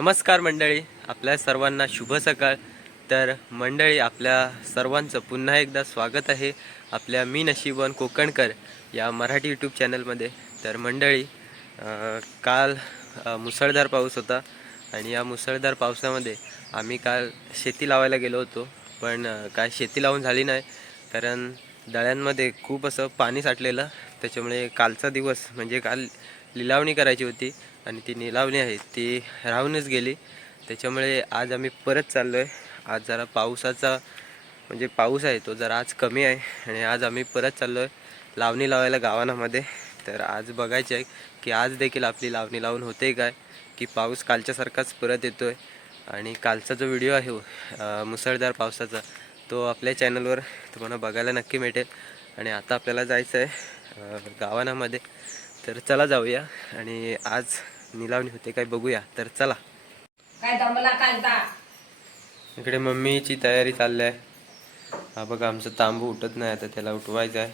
नमस्कार मंडळी आपल्या सर्वांना शुभ सकाळ. तर मंडळी आपल्या सर्वांचं पुन्हा एकदा स्वागत आहे आपल्या मी नशीबन कोकणकर या मराठी यूट्यूब चॅनलमध्ये तर मंडळी काल मुसळधार पाऊस होता आणि या मुसळधार पावसामध्ये आम्ही काल शेती लावायला गेलो होतो. पण काय शेती लावून झाली नाही कारण दळ्यांमध्ये खूप असं पाणी साठलेलं. त्याच्यामुळे कालचा दिवस म्हणजे काल लिलावणी करायची होती आणि ती निलावणी आहे ती राहूनच गेली. त्याच्यामुळे आज आम्ही परत चाललो आहे आज जरा पावसाचा म्हणजे पाऊस आहे तो जरा आज कमी आहे आणि आज आम्ही परत चाललो आहे लावणी लावायला गावानामध्ये तर आज बघायचं आहे की आज देखील आपली लावणी लावून होते काय की पाऊस कालच्यासारखाच परत येतो आहे आणि कालचा जो व्हिडिओ आहे मुसळधार पावसाचा तो आपल्या चॅनलवर तुम्हाला बघायला नक्की मिळेल आणि आता आपल्याला जायचं आहे अं, गावानामध्ये तर चला जाऊया आणि आज निलावणी होते काय बघूया. तर चला. इकडे मम्मीची तयारी चालली आहे हा बघा आमचं तांबू उठत नाही आता त्याला उठवायचं आहे.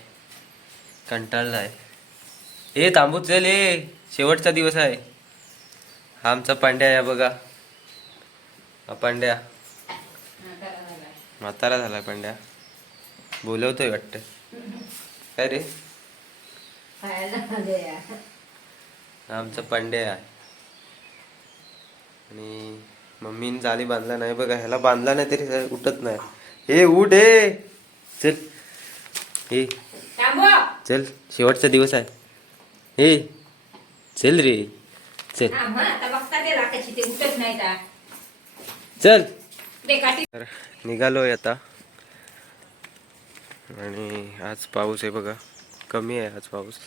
कंटाळला आहे ए तांबू चल ए शेवटचा दिवस आहे. हा आमचा पांड्या आहे बघा. हा पांड्या. म्हातारा झाला पांड्या. बोलवतोय वाटतं. काय रे? आमचा पांड्या आहे. आणि मम्मीने जाली बांधला नाही बघा ह्याला बांधला नाही तरी उठत नाही. हे उठ हे चल. हे चल शेवटचा दिवस आहे. हे चल रे. चल. चल. तर निघालोय आता. आणि आज पाऊस आहे बघा. कमी आहे आज पाऊस.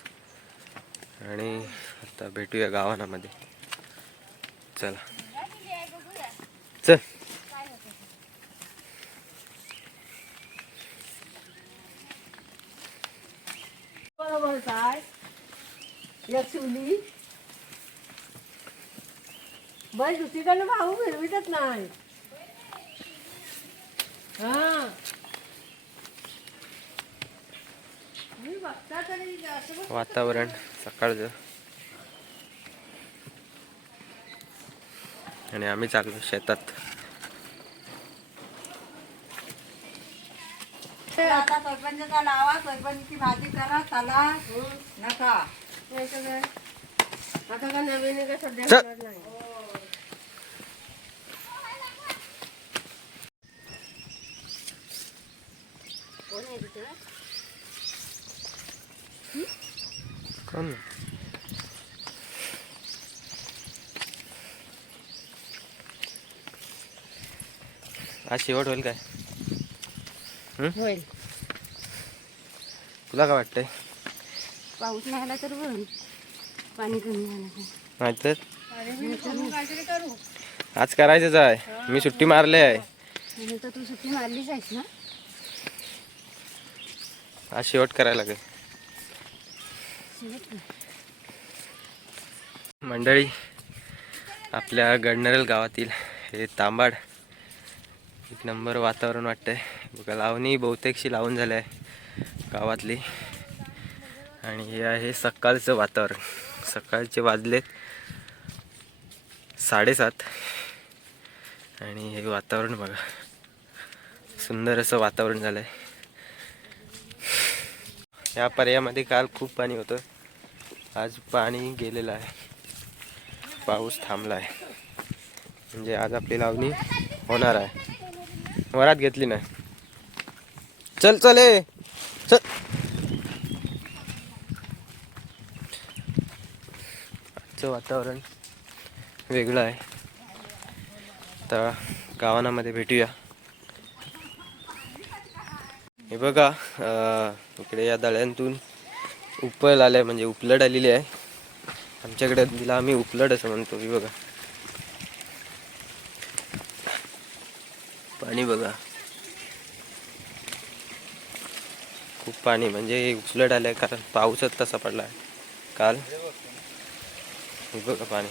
आणि आता भेटूया गावानामध्ये. चला. चल. बरोबर काय एक दुसरीकडनं भाऊ फिरवितच नाही हा मी बघता तरी असं बघ- वातावरण. सकाळचं आणि आम्ही चाललो शेतात. आता लावा सरपंचची भाजी करा चला. नका? आता का नवीन सध्या आज शेवट होईल काय? होईल. तुला काय वाटतंय? पाऊस नाही आला तर होईल पाणी कमी नाहीतर काहीतरी करू आज करायचंच आहे. मी सुट्टी मारली आहे. तर तू सुट्टी मारलीच आहेस ना? आज शेवट करायला लागेल. मंडळी आपल्या गडनरल गावातील हे तांबाड एक नंबर वातावरण वाटतंय. बघा लावणी बहुतेकशी लावून झालं आहे गावातली. आणि हे आहे सकाळचं वातावरण. सकाळचे वाजलेत साडेसात. आणि हे वातावरण बघा सुंदर असं वातावरण झालं आहे या पर्यायामध्ये काल खूप पाणी होतं. आज पाणी गेलेलं आहे. पाऊस थांबला आहे म्हणजे आज आपली लावणी होणार आहे. वरात घेतली नाही. चल चल ए. चल. आजचं वातावरण वेगळं आहे. तर गावानामध्ये भेटूया. हे बघा इकडे या दळ्यांतून उपल आलंय म्हणजे उपलड आलेली आहे. आमच्याकडे तिला आम्ही उपलड असं म्हणतो हे बघा. पाणी बघा. खूप पाणी म्हणजे उचलट उपलड आलंय कारण पाऊसच तसा पडला आहे. काल बघा पाणी.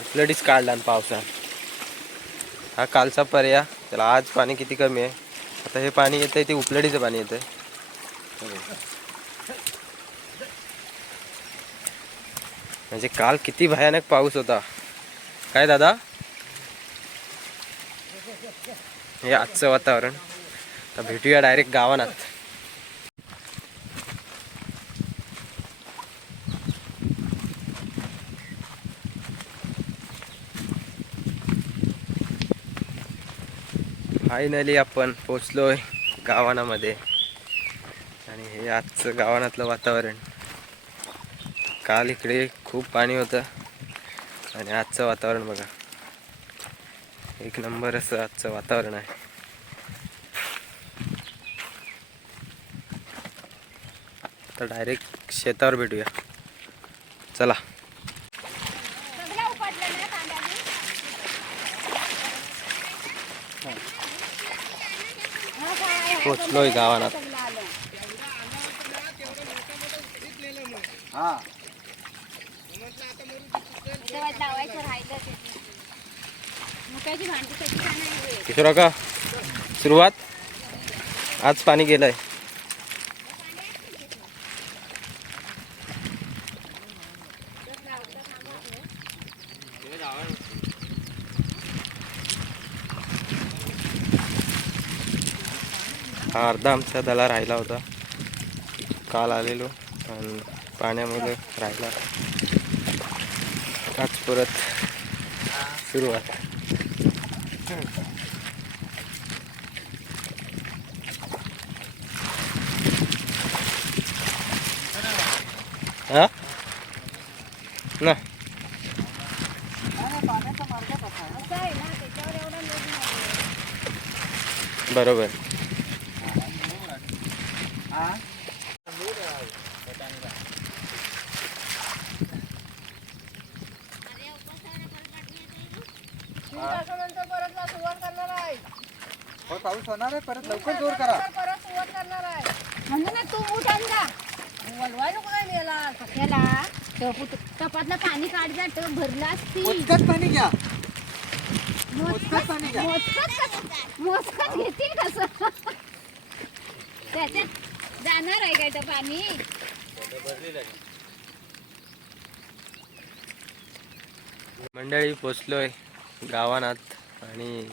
उचलटीच काढला आणि पावसात हा कालचा पर्याय. त्याला आज पाणी किती कमी आहे? आता हे पाणी येतंय ते उपलडीचं पाणी येतंय. म्हणजे काल किती भयानक पाऊस होता. काय दादा? हे आजचं वातावरण. तर भेटूया डायरेक्ट गावानात. फायनली आपण पोचलोय गावानामध्ये. आणि हे आजचं गावानातलं वातावरण. काल इकडे खूप पाणी होतं. आणि आजचं वातावरण बघा. एक नंबर असं आजचं वातावरण आहे. तर डायरेक्ट शेतावर भेटूया. चला. पोचलोय भांडी कशी किशोरा का? सुरुवात? आज पाणी गेलंय. हा अर्धा आमचा दला राहिला होता. काल आलेलो आणि पाण्यामुळे राहिला. आज परत सुरुवात. हा? ना. बरोबर मार्ग कसा आहे? असं आहे ना त्याच्यावर एवढा लोड नाही बरोबर हा? हो पाऊस होणार आहे परत लवकर जोर करा म्हणजे ना तू उठ आणि जा बोलवाय नको काय गेला कशाला टपातलं पाणी काढ जा टप भरला असती. मोजकत पाणी घ्या. मोजकत पाणी घ्या. मोजकत मोजकत घेतील कसं? त्याच्यात जाणार आहे काय ते पाणी? मंडळी पोचलोय गावानात आणि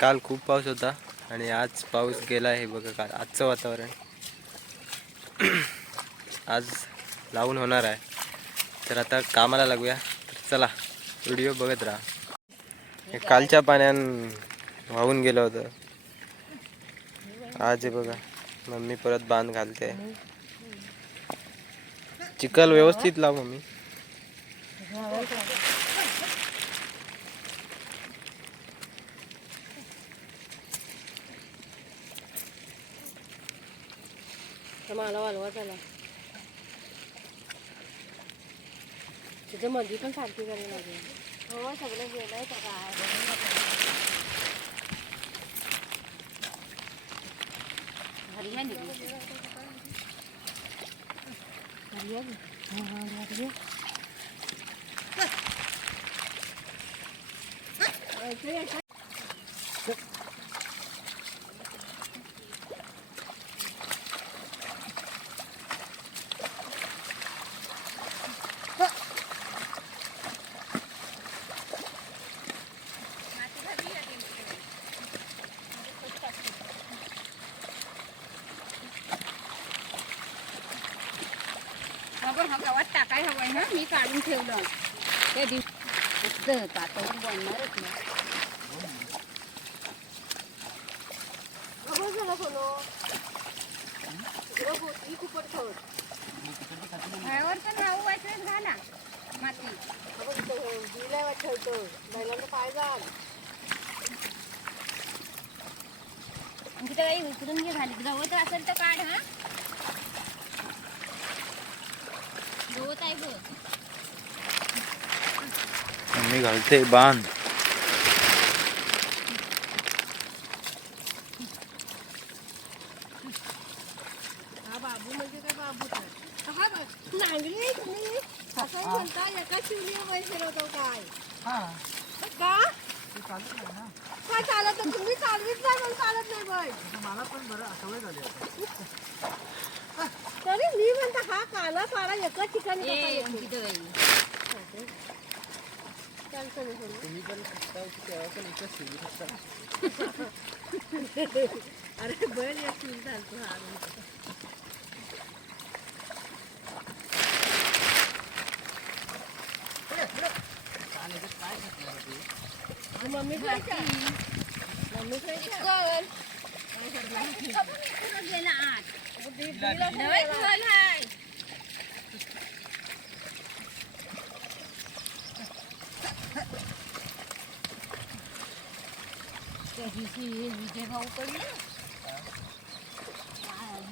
काल खूप पाऊस होता आणि आज पाऊस गेला आहे बघा काल आजचं वातावरण. आज लावून होणार आहे. तर आता कामाला लागूया. तर चला व्हिडिओ बघत राहा. हे कालच्या पाण्यान वाहून गेलं होतं. आज हे बघा मम्मी परत बांध घालते. चिखल व्यवस्थित लाव मम्मी. तुझ्या मध्ये पण सारखी करायला लागेल हो सगळं गेलंय तर काय घरी या निघून. घरी या निघून. हा, हा, घरी या. हा बरं, हा गव्हात टाकाय हवाय ना मी काढून ठेवलं. त्या दिवशी पातळून बनणारच ना. ह्यावर पण राहू वाटत घाला माती आणि तिथं काही उतरून घे झाली. गवत असेल तर काढ हा. गवत आहे बघ मी घालते बांध हा बाबू म्हणजे काय बाबूच आहे हा बघ, नांगरी आहे तुम्ही असं म्हणता एका शिवलीवर पैसे होतो काय हा का ते चालत नाही ना काय चालत नाही? तुम्ही चालवीत नाही पण चालत नाही बाई आता मला पण बरं सवय झाली आता तरी मी म्हणता हा काला पाडा एकाच ठिकाणी कसा ए येतो? अंकिता बाई खाते चालतं ना सोडून. तुम्ही पण तेव्हा पण इथं शिवू शकता अरे बैल येतील चालतो हा म्हणतो. मम्मी खायच्या मम्मी खायच्या गेला आत नव्हे, खायला आहे. त्या दिवशी हे विजय भाऊ पडले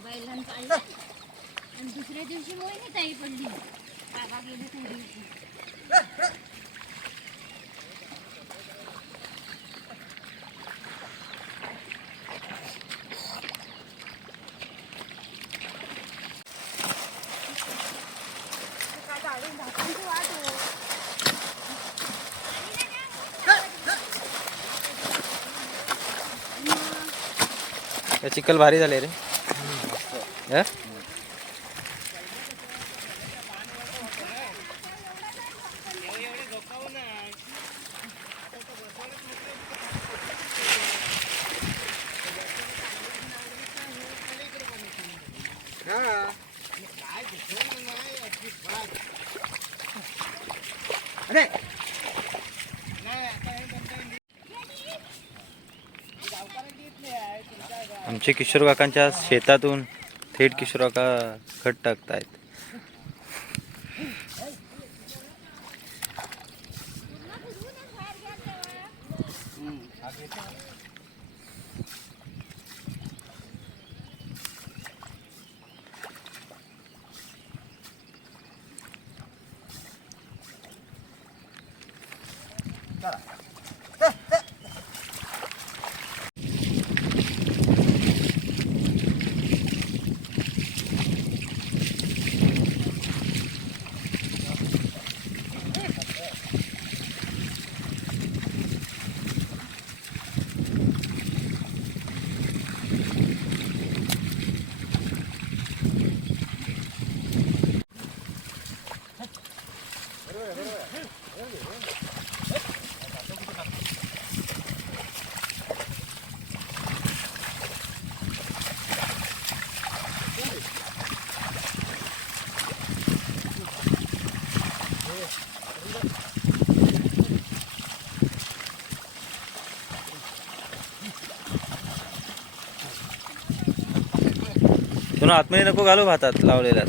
बैलां चाललं आणि दुसऱ्या दिवशी मोहिनी ताई पडली काका गेले त्या चिखल भारी झाले रे हा? आमचे किशोर काकांच्या शेतातून थेट किशोर काका खत टाकतायत. पुन्हा आतमध्ये नको घालू भातात लावलेल्यात.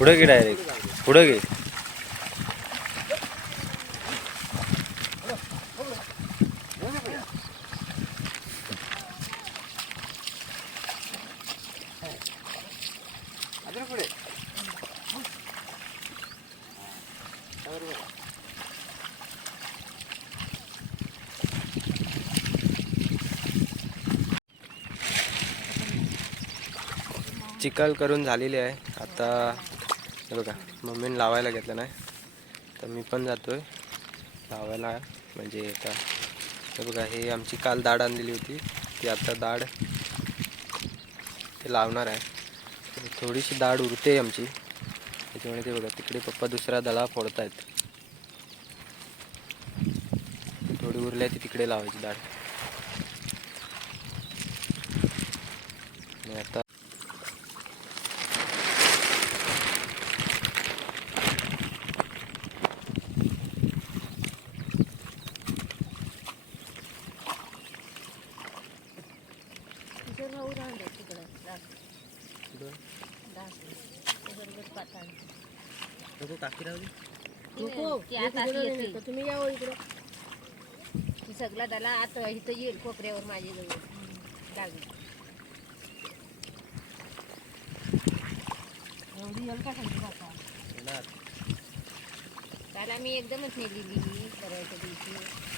पुढं घे डायरेक्ट पुढं घे. चिखल करून झालेली आहे. आता हे बघा मम्मीने लावायला घेतलं नाही. तर मी पण जातो आहे लावायला म्हणजे आता हे बघा हे आमची काल दाढ आणलेली होती. ती आता दाढ ते लावणार आहे. थोडीशी डाळ उरते आमची. त्याच्यामुळे ते बघा तिकडे पप्पा दुसरा दळा फोडतायत. थोडी उरली आहे ती तिकडे लावायची दाढ. आणि आता तिथे भाऊ राहणार तिकडं डास. डास. ते बरोबर पाताळ. टाकी राहू नको आता येते. नाही. तुम्ही या इकडे. ती सगळं त्याला आता इथं येईल कोपऱ्यावर माझी जवळ. डावी. एवढी येईल का थंडी बापा त्याला मी एकदमच नेलेली करायच्या दिवशी.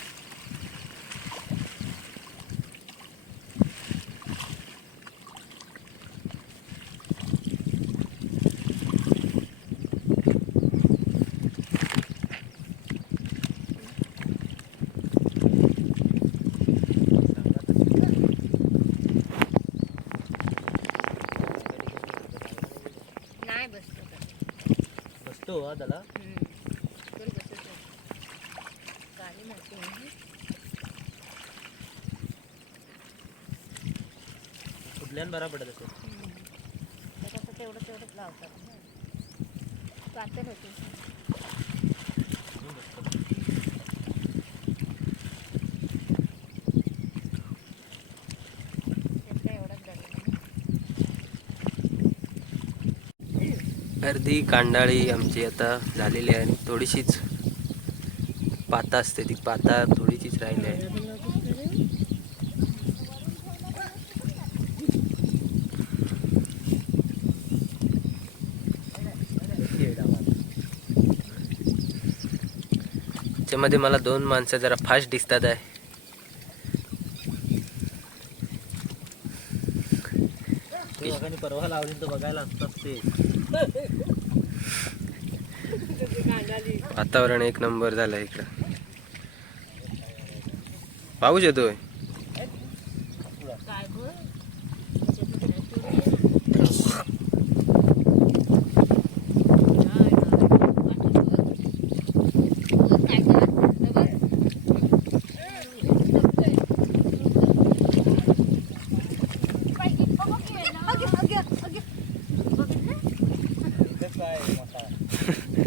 बसतो हा त्याला आहे ना. कुठल्यान बरा पडत असेल? तेवढं तेवढंच लावतात ना. पातळ होते त्यात काय एवढंच दडलं नाही. अर्धी कांडाळी आमची आता झालेली आहे आणि थोडीशीच पाता असते ती पाता थोडीशीच राहिली आहे. त्याच्यामध्ये मला दोन माणसं जरा फास्ट दिसतात आहे. परवा लावली तर बघायला असतात ते. वातावरण एक नंबर झालं इकडं. पाऊस येतोय?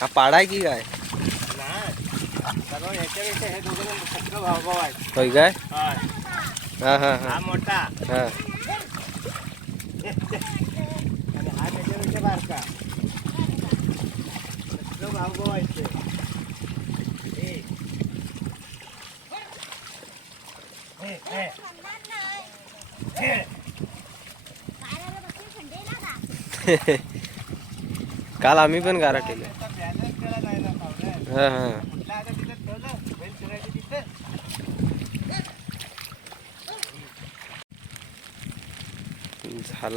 हा पाडा आहे की काय? होय काय? हा हा हा. मोठा हा. आणि हा त्याच्यापेक्षा बारका भाऊ भाऊ व्हायचे काल आम्ही पण गारा केले बॅलन्स केला हा. हा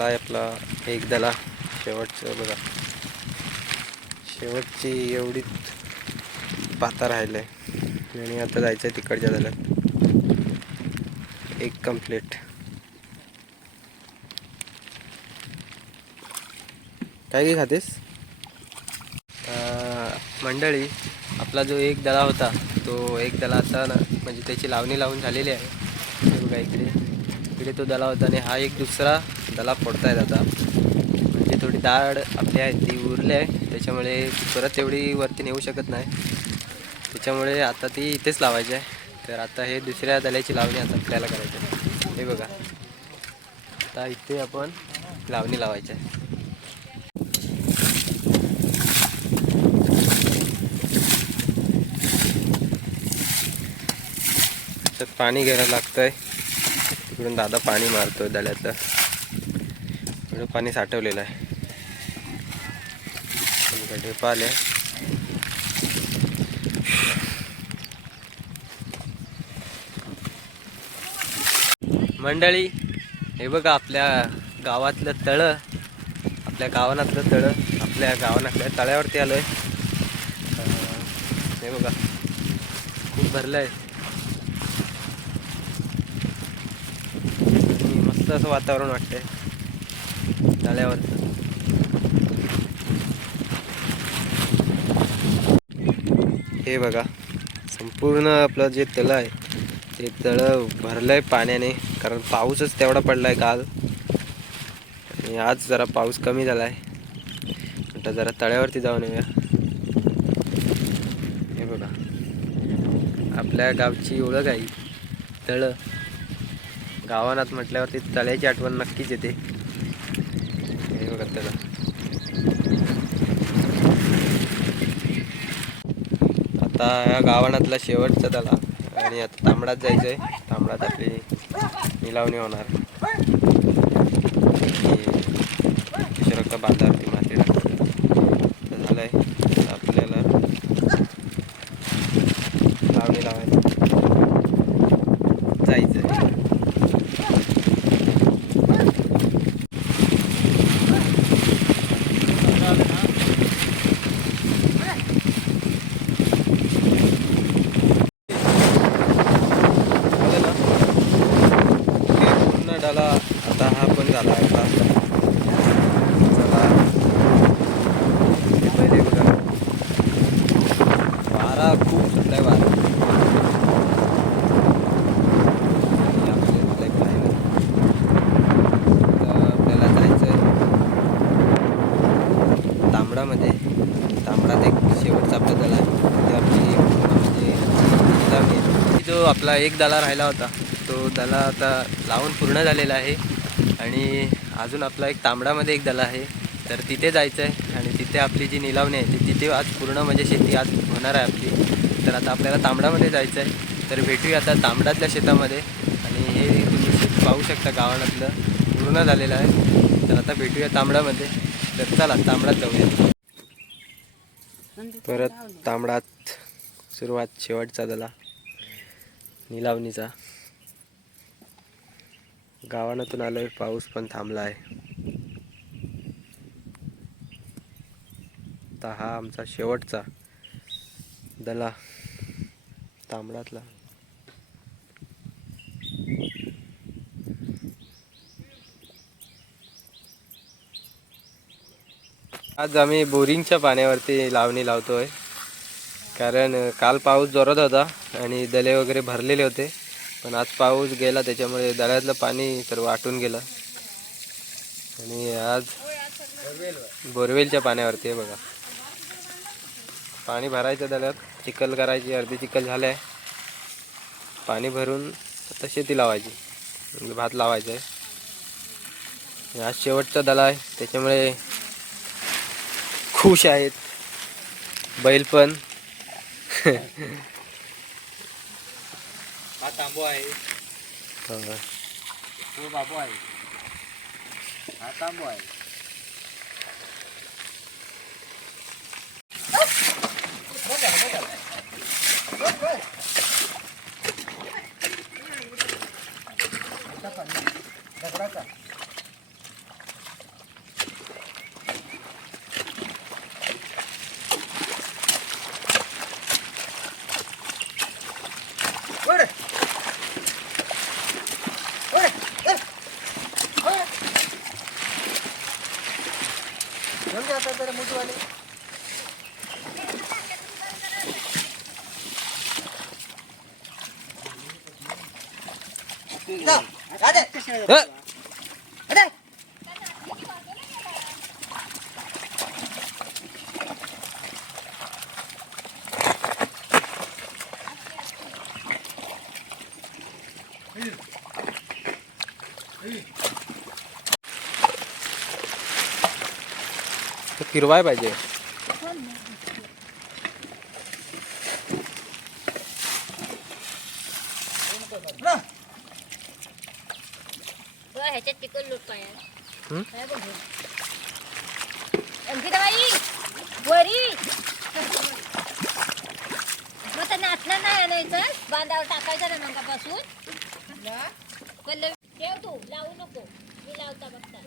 आपला एक दला शेवटचं बघा. शेवटची एवढीच पाता राहिले आणि आता जायचं आहे तिकडच्या दलात. एक कंप्लीट काय काय खातेस? मंडळी आपला जो एक दला होता तो एक दला आता ना म्हणजे त्याची लावणी लावून झालेली आहे. बघा इकडे. इकडे तो दला होता आणि हा एक दुसरा दला फोडतायत आता. म्हणजे थोडी दाढ आपली आहे ती उरली आहे. त्याच्यामुळे परत तेवढी वरती नेऊ शकत नाही. त्याच्यामुळे आता ती इथेच लावायची आहे. तर आता हे दुसऱ्या दल्याची लावणी आता आपल्याला करायची आहे. हे बघा. आता इथे आपण लावणी लावायची आहे त्याच्यात पाणी घ्यायला लागतंय. तिकडून दादा पाणी मारतोय दल्यातलं एवढं पाणी साठवलेलं आहे. आणि ढेपा आले. मंडळी हे बघा आपल्या गावातलं तळं आपल्या गावानातलं तळं आपल्या गावानातल्या तळ्यावरती आलो आहे हे बघा खूप भरलं आहे आणि मस्त असं वातावरण वाटतंय. तळ्यावरचं हे बघा संपूर्ण आपलं जे तळं आहे ते तळं भरलंय पाण्याने कारण पाऊसच तेवढा पडलाय काल. आणि आज जरा पाऊस कमी झालाय. आता जरा तळ्यावरती जाऊन येऊया. हे बघा आपल्या गावची ओळख आहे तळं. गावानात म्हटल्यावरती तळ्याची आठवण नक्कीच येते. हे बघा त्याला आता या गावानातला शेवटचा तला आणि आता तांबडात जायचं आहे तांबडात आपली निलावणी होणार. दुसरं माती टाकतात तर झालंय आता आपल्याला लावणी लावायला जायचं आहे झालं ना ओके, पूर्ण डाला आता हा पण झाला आता चला हे पहिले बघा वारा खूप सुटलाय वारा आणि आपल्याला इथलं एक राहिलं. तर आपल्याला जायचं तांबडामध्ये तांबडात एक शेवटचा आपला दला आहे ते आपली पूर्ण म्हणजे निलावणी आहे. जो आपला एक दला राहिला होता. तो दला आता लावून पूर्ण झालेला आहे. आणि अजून आपला एक तांबडामध्ये एक दला आहे. तर तिथे जायचं आहे आणि तिथे आपली जी निलावणी आहे ती तिथे आज पूर्ण म्हणजे शेती आज होणार आहे आपली. तर आता आपल्याला तांबडामध्ये जायचं आहे तर भेटूया आता तांबडातल्या शेतामध्ये. आणि हे तुम्ही शेत पाहू शकता गावानातलं पूर्ण झालेलं आहे. तर आता भेटूया तांबडामध्ये. तर चला तांबडात जाऊया. परत तांबडात सुरुवात शेवटचा झाला निलावणीचा. गावानातून आलोय पाऊस पण थांबला आहे आता हा आमचा शेवटचा दला तांबडातला. आज आम्ही बोरिंगच्या पाण्यावरती लावणी लावतोय. कारण काल पाऊस जोरात होता आणि दले वगैरे भरलेले होते. पण आज पाऊस गेला त्याच्यामुळे दळ्यातलं पाणी सर्व वाटून गेलं. आणि आज बोरवेलच्या पाण्यावरती आहे बघा. पाणी भरायचं दळ्यात चिखल करायची अर्धी चिखल झाले आहे पाणी भरून आता शेती लावायची म्हणजे भात लावायचा आहे आज शेवटचा दला आहे त्याच्यामुळे खुश आहेत. बैल पण มาตามบ่อยเออกูมาบ่อยหาตามบ่อยรถเดี๋ยวรถเดี๋ยวรถเลย घेऊन जा आता जरा मोठीवाले अ! तो फिरवाय पाहिजे ह्याच्यात तिकड लूट पाया हं? अंकिताबाई वरी मग त्यांना आतला नाही आणायचं. बांधावर टाकायचं ना नंगापासून. पल्लवी ठेव तू लावू नको. मी लावता बघता.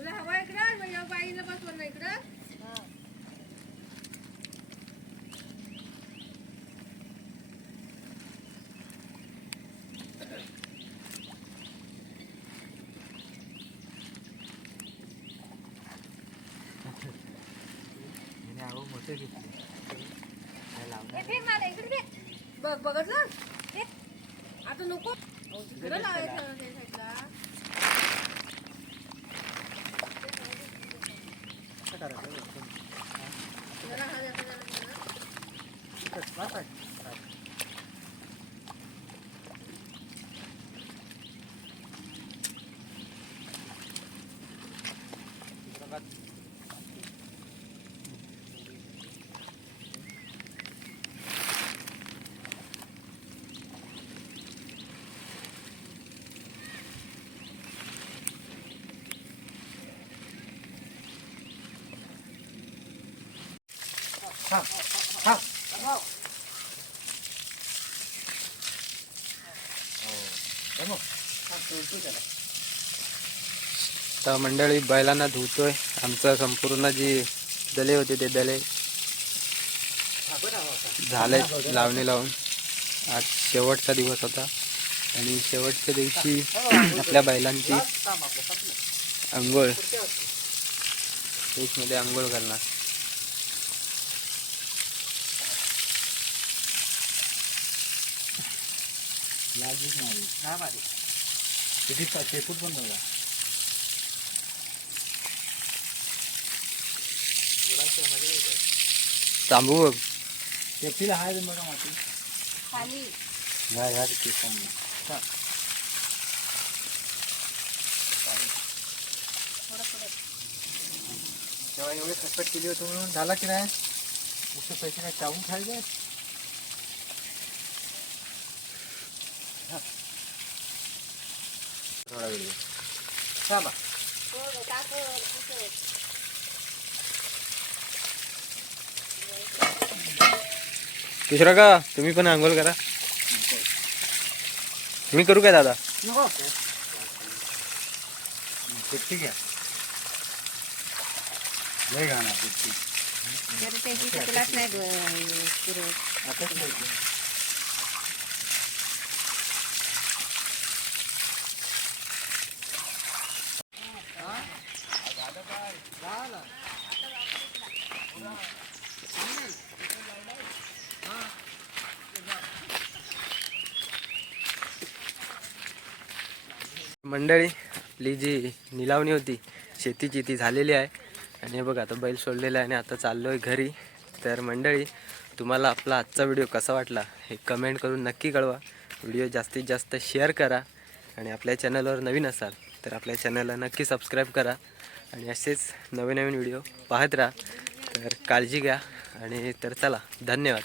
ना. बघ बघितलं? आता नको. लावायचं तर मंडळी बैलांना धुतोय. आमचं संपूर्ण जी दले होते ते दले झाले लावणी लावून. आज शेवटचा दिवस होता. आणि शेवटच्या दिवशी आपल्या बैलांची आंघोळमध्ये आंघोळ करणार किती शेपूट पण बघा तांबू बघ. शेपटीला हाय बघा माती खाली. ह्या ह्या केसांना. तेव्हा एवढे कसरत केली होती म्हणून झाला की नाही? नुसतं पैसे काय चावून खायचे? थांबा. दुसरा का तुम्ही पण आंघोळ करा. मी करू काय दादा? नको. शेपटी घ्या. लय नाही ग- पुरत. आताच घ्यायची. मंडळी आपली लावणी होती. शेतीची ती झालेली आहे. आणि बघ बघा आता बैल सोडलेला आहे आणि आता चाललो आहे घरी. तर मंडळी तुम्हाला आपला आजचा व्हिडिओ कसा वाटला हे कमेंट करून नक्की कळवा. व्हिडिओ जास्तीत जास्त शेअर करा आणि आपल्या चॅनलवर नवीन असाल तर आपल्या चॅनलला नक्की सबस्क्राईब करा. आणि असेच नवीन नवीन व्हिडिओ पाहत राहा. तर काळजी घ्या आणि तर चला धन्यवाद.